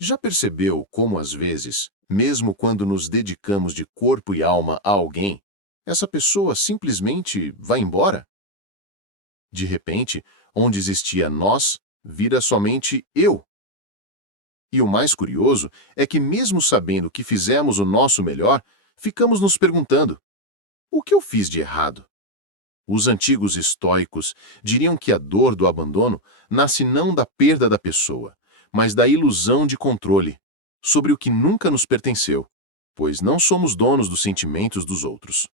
Já percebeu como, às vezes, mesmo quando nos dedicamos de corpo e alma a alguém, essa pessoa simplesmente vai embora? De repente, onde existia nós, vira somente eu. E o mais curioso é que, mesmo sabendo que fizemos o nosso melhor, ficamos nos perguntando: o que eu fiz de errado? Os antigos estoicos diriam que a dor do abandono nasce não da perda da pessoa, mas da ilusão de controle sobre o que nunca nos pertenceu, pois não somos donos dos sentimentos dos outros.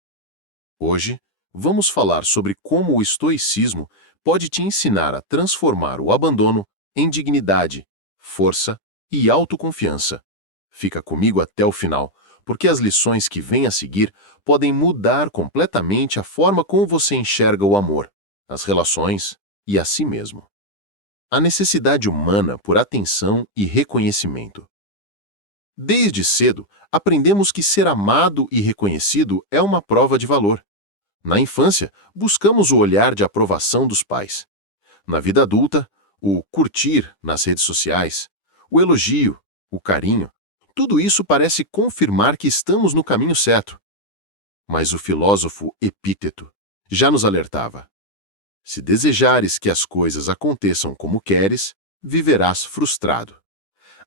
Hoje, vamos falar sobre como o estoicismo pode te ensinar a transformar o abandono em dignidade, força e autoconfiança. Fica comigo até o final, porque as lições que vêm a seguir podem mudar completamente a forma como você enxerga o amor, as relações e a si mesmo. A necessidade humana por atenção e reconhecimento. Desde cedo, aprendemos que ser amado e reconhecido é uma prova de valor. Na infância, buscamos o olhar de aprovação dos pais. Na vida adulta, o curtir nas redes sociais, o elogio, o carinho, tudo isso parece confirmar que estamos no caminho certo. Mas o filósofo Epíteto já nos alertava: se desejares que as coisas aconteçam como queres, viverás frustrado.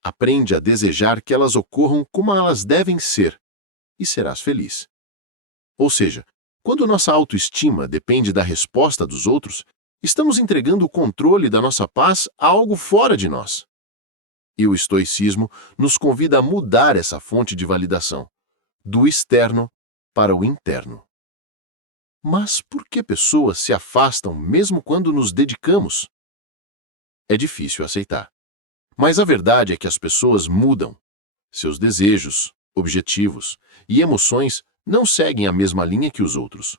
Aprende a desejar que elas ocorram como elas devem ser, e serás feliz. Ou seja, quando nossa autoestima depende da resposta dos outros, estamos entregando o controle da nossa paz a algo fora de nós. E o estoicismo nos convida a mudar essa fonte de validação, do externo para o interno. Mas por que pessoas se afastam mesmo quando nos dedicamos? É difícil aceitar. Mas a verdade é que as pessoas mudam. Seus desejos, objetivos e emoções não seguem a mesma linha que os outros.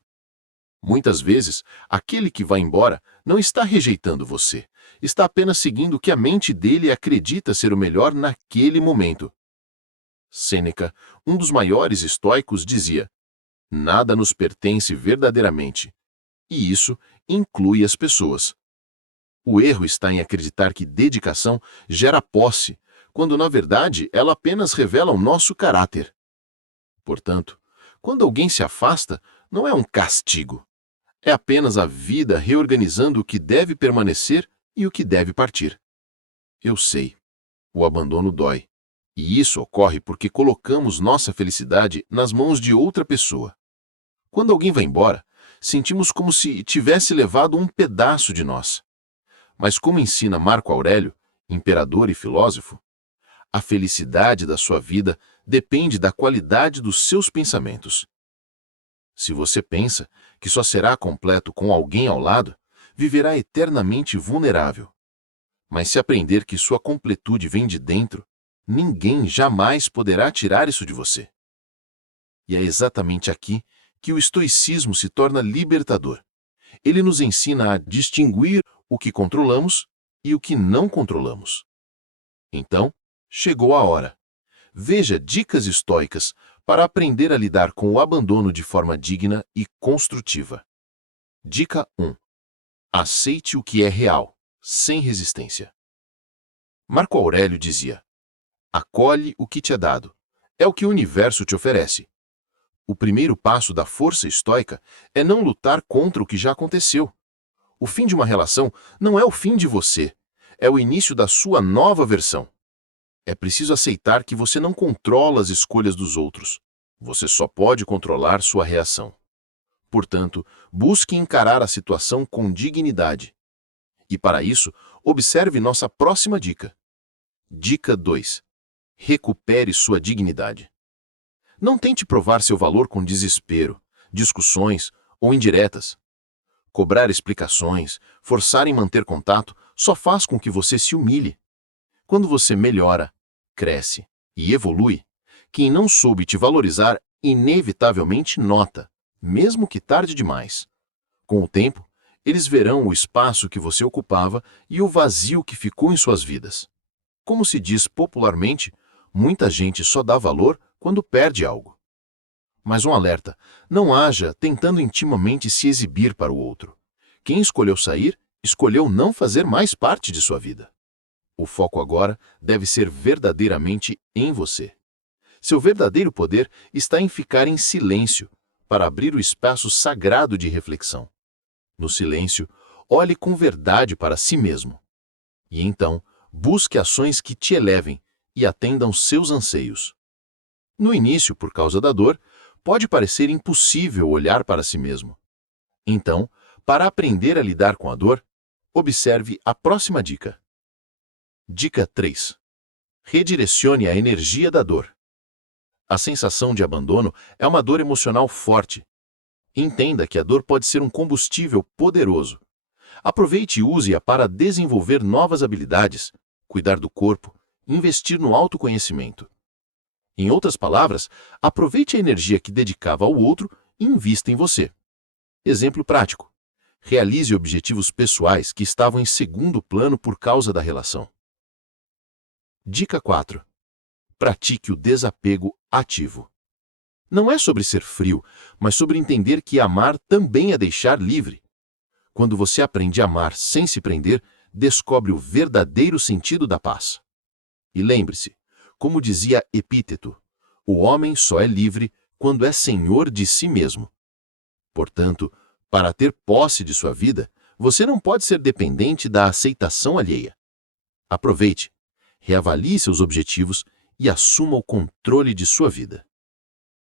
Muitas vezes, aquele que vai embora não está rejeitando você, está apenas seguindo o que a mente dele acredita ser o melhor naquele momento. Sêneca, um dos maiores estoicos, dizia: nada nos pertence verdadeiramente, e isso inclui as pessoas. O erro está em acreditar que dedicação gera posse, quando na verdade ela apenas revela o nosso caráter. Portanto, quando alguém se afasta, não é um castigo. É apenas a vida reorganizando o que deve permanecer e o que deve partir. Eu sei, o abandono dói. E isso ocorre porque colocamos nossa felicidade nas mãos de outra pessoa. Quando alguém vai embora, sentimos como se tivesse levado um pedaço de nós. Mas como ensina Marco Aurélio, imperador e filósofo, a felicidade da sua vida depende da qualidade dos seus pensamentos. Se você pensa que só será completo com alguém ao lado, viverá eternamente vulnerável. Mas se aprender que sua completude vem de dentro, ninguém jamais poderá tirar isso de você. E é exatamente aqui que o estoicismo se torna libertador. Ele nos ensina a distinguir o que controlamos e o que não controlamos. Então, chegou a hora. Veja dicas estoicas para aprender a lidar com o abandono de forma digna e construtiva. Dica 1. Aceite o que é real, sem resistência. Marco Aurélio dizia: acolhe o que te é dado. É o que o universo te oferece. O primeiro passo da força estoica é não lutar contra o que já aconteceu. O fim de uma relação não é o fim de você, é o início da sua nova versão. É preciso aceitar que você não controla as escolhas dos outros. Você só pode controlar sua reação. Portanto, busque encarar a situação com dignidade. E para isso, observe nossa próxima dica. Dica 2. Recupere sua dignidade. Não tente provar seu valor com desespero, discussões ou indiretas. Cobrar explicações, forçar em manter contato, só faz com que você se humilhe. Quando você melhora, cresce e evolui, quem não soube te valorizar inevitavelmente nota, mesmo que tarde demais. Com o tempo, eles verão o espaço que você ocupava e o vazio que ficou em suas vidas. Como se diz popularmente, muita gente só dá valor quando perde algo. Mas um alerta: não haja tentando intimamente se exibir para o outro. Quem escolheu sair, escolheu não fazer mais parte de sua vida. O foco agora deve ser verdadeiramente em você. Seu verdadeiro poder está em ficar em silêncio para abrir o espaço sagrado de reflexão. No silêncio, olhe com verdade para si mesmo. E então, busque ações que te elevem e atendam seus anseios. No início, por causa da dor, pode parecer impossível olhar para si mesmo. Então, para aprender a lidar com a dor, observe a próxima dica. Dica 3. Redirecione a energia da dor. A sensação de abandono é uma dor emocional forte. Entenda que a dor pode ser um combustível poderoso. Aproveite e use-a para desenvolver novas habilidades, cuidar do corpo, investir no autoconhecimento. Em outras palavras, aproveite a energia que dedicava ao outro e invista em você. Exemplo prático. Realize objetivos pessoais que estavam em segundo plano por causa da relação. Dica 4. Pratique o desapego ativo. Não é sobre ser frio, mas sobre entender que amar também é deixar livre. Quando você aprende a amar sem se prender, descobre o verdadeiro sentido da paz. E lembre-se, como dizia Epíteto, o homem só é livre quando é senhor de si mesmo. Portanto, para ter posse de sua vida, você não pode ser dependente da aceitação alheia. Aproveite, reavalie seus objetivos e assuma o controle de sua vida.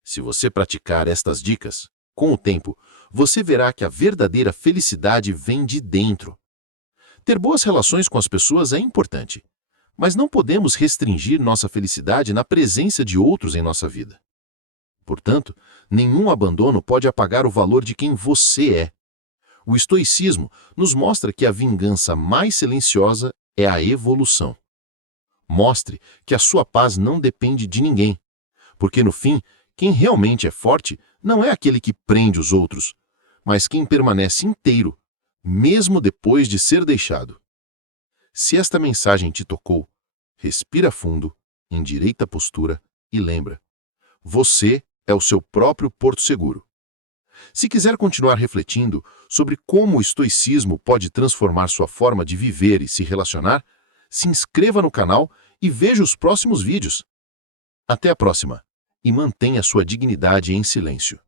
Se você praticar estas dicas, com o tempo, você verá que a verdadeira felicidade vem de dentro. Ter boas relações com as pessoas é importante, mas não podemos restringir nossa felicidade na presença de outros em nossa vida. Portanto, nenhum abandono pode apagar o valor de quem você é. O estoicismo nos mostra que a vingança mais silenciosa é a evolução. Mostre que a sua paz não depende de ninguém, porque no fim, quem realmente é forte não é aquele que prende os outros, mas quem permanece inteiro, mesmo depois de ser deixado. Se esta mensagem te tocou, respira fundo, endireita a postura e lembra: você é o seu próprio porto seguro. Se quiser continuar refletindo sobre como o estoicismo pode transformar sua forma de viver e se relacionar, se inscreva no canal e veja os próximos vídeos. Até a próxima, e mantenha sua dignidade em silêncio.